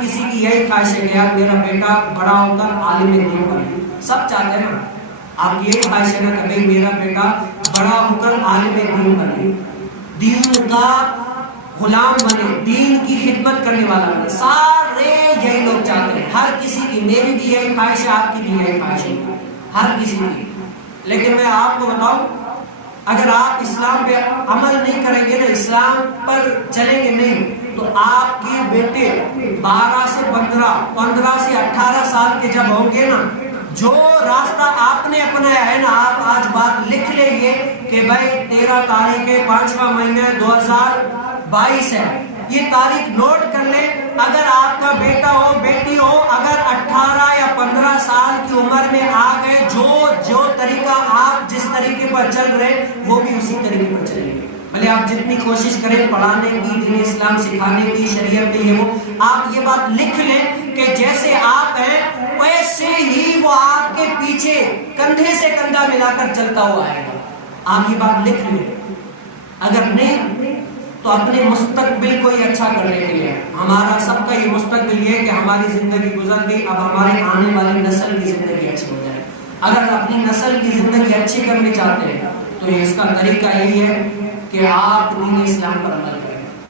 کسی کی یہی خواہش ہے کہ میرا بیٹا بڑا ہو کر عالم دین بنے. سب چاہتے ہیں نا, آپ کی یہی خواہش ہے نا کہ بھئی میرا بیٹا بڑا ہو کر عالم دین بنے, دین کا غلام بنے, دین کی خدمت کرنے والا بنے. سارے یہی لوگ چاہتے ہیں, ہر کسی کی, میری بھی یہی خواہش ہے, آپ کی بھی یہی خواہش ہے, ہر کسی کی. لیکن میں آپ کو بتاؤں, اگر آپ اسلام پہ عمل نہیں کریں گے نا, اسلام پر چلیں گے نہیں, تو آپ کے بیٹے 12 سے 15 سے 18 سال کے جب ہوں گے نا, جو راستہ آپ نے اپنایا ہے نا, آپ آج بات لکھ لیں گے کہ بھائی 13 تاریخ 5واں مہینہ 2022 ہے, یہ تاریخ نوٹ کر لیں. اگر آپ کا بیٹا ہو بیٹی ہو, اگر 18 یا 15 سال کی عمر میں آ گئے, جو طریقہ آپ جس طریقے پر چل رہے وہ بھی اسی طریقے پر چلیں گے. بھلے آپ جتنی کوشش کریں پڑھانے کی, دین اسلام سکھانے کی, شریعت یہ وہ, آپ یہ بات لکھ لیں کہ جیسے آپ ہیں ویسے ہی وہ آپ کے پیچھے کندھے سے کندھا ملا کر چلتا ہوا آئے گا. آپ یہ بات لکھ لیں. اگر نہیں تو اپنے مستقبل کو ہی اچھا کرنے کے لیے, ہمارا سب کا یہ مستقبل یہ ہے کہ ہماری زندگی گزر گئی, اب ہمارے آنے والی نسل کی زندگی اچھی ہو جائے. اگر اپنی نسل کی زندگی اچھی کرنی چاہتے ہیں تو اس کا طریقہ یہی ہے کہ آپ دین اسلام پر عمل